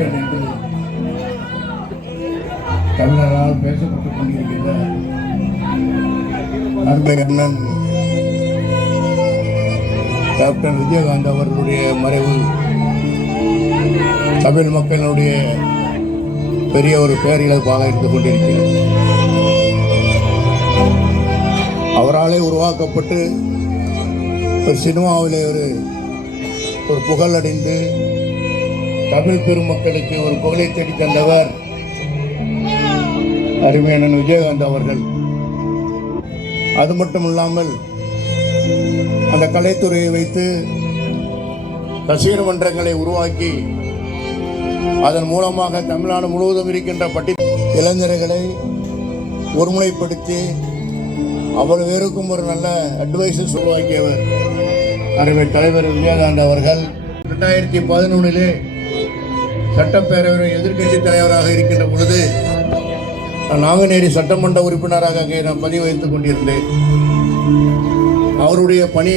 Captain என்று தமிழரால் பேசப்பட்டுக் கொண்டிருக்கின்ற அண்ணன் கேப்டன் விஜயகாந்த் அவர்களுடைய மறைவு தமிழ் மக்களுடைய பெரிய ஒரு பேரிழப்பாக இருந்து கொண்டிருக்கிறது. அவராலே உருவாக்கப்பட்டு ஒரு சினிமாவிலே ஒரு ஒரு புகழ் அடைந்து தமிழ் பெருமக்களுக்கு ஒரு கோலை தேடி தந்தவர் அருமையான விஜயகாந்த் அவர்கள். அது மட்டும் இல்லாமல் அந்த கலைத்துறையை வைத்து ரசிகர் மன்றங்களை உருவாக்கி அதன் மூலமாக தமிழ்நாடு முழுவதும் இருக்கின்ற பட்டி இளைஞர்களை ஒருமுறைப்படுத்தி அவ்வளவு பேருக்கும் ஒரு நல்ல அட்வைசஸ் உருவாக்கியவர் அருமை தலைவர் விஜயகாந்த் அவர்கள். ரெண்டாயிரத்தி பதினொன்றிலே சட்டப்பேரவை எதிர்கட்சி தலைவராக இருக்கின்ற பொழுது நான் நாங்குநேரி சட்டமன்ற உறுப்பினராக அங்கே நான் பதிவு வைத்துக் கொண்டிருந்தேன். அவருடைய பணி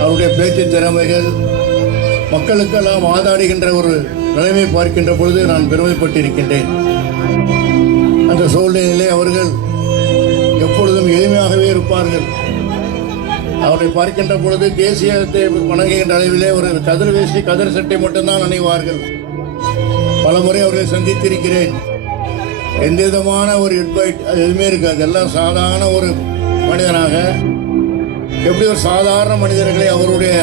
அவருடைய பேச்சு திறமைகள் மக்களுக்கெல்லாம் ஆதாடுகின்ற ஒரு நிலைமை பார்க்கின்ற பொழுது நான் பெருமைப்பட்டிருக்கின்றேன். அந்த சூழ்நிலையிலே அவர்கள் எப்பொழுதும் எளிமையாகவே இருப்பார்கள். அவரை பார்க்கின்ற பொழுது தேசியத்தை வணங்குகின்ற அளவிலே ஒரு கதிர் வேஷ்டி கதிர் சட்டை மட்டும்தான் அணிவார்கள். பல முறை அவர்களை சந்தித்திருக்கிறேன். எந்த விதமான ஒரு இன்வைட் அது எதுவுமே இருக்காது. எல்லாம் சாதாரண ஒரு மனிதனாக எப்படி ஒரு சாதாரண மனிதர்களை அவருடைய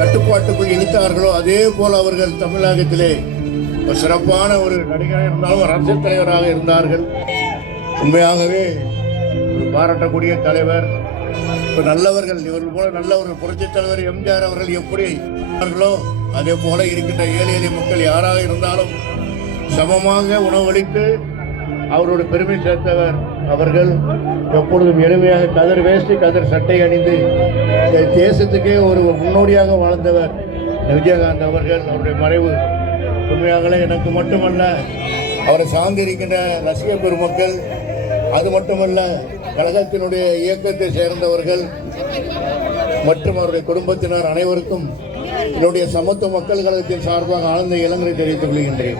கட்டுப்பாட்டுக்குள் இழுத்தார்களோ அதே போல் அவர்கள் தமிழகத்திலே ஒரு சிறப்பான ஒரு நடிகராக இருந்தாலும் அரசியல் தலைவராக இருந்தார்கள். உண்மையாகவே பாராட்டக்கூடிய தலைவர் இப்போ நல்லவர்கள் இவர்கள் போல நல்ல ஒரு புரட்சித் தலைவர் எம்ஜிஆர் அவர்கள் எப்படி அவர்களோ அதே போல இருக்கின்ற ஏழை எளிய மக்கள் யாராக இருந்தாலும் சமமாக உணவளித்து அவரோட பெருமை சேர்த்தவர் அவர்கள். எப்பொழுதும் எளிமையாக கதர் வேஷ்டி கதர் சட்டை அணிந்து இந்த தேசத்துக்கே ஒரு முன்னோடியாக வாழ்ந்தவர் விஜயகாந்த் அவர்கள். அவருடைய மறைவு உண்மையாகவே எனக்கு மட்டுமல்ல அவரை சார்ந்திருக்கின்ற ரசிக பெருமக்கள் அது மட்டுமல்ல கழகத்தினுடைய இயக்கத்தை சேர்ந்தவர்கள் மற்றும் அவருடைய குடும்பத்தினர் அனைவருக்கும் என்னுடைய சமத்துவ மக்கள் கழகத்தின் சார்பாக ஆழ்ந்த இளங்கலை தெரிவித்துக் கொள்கின்றேன்.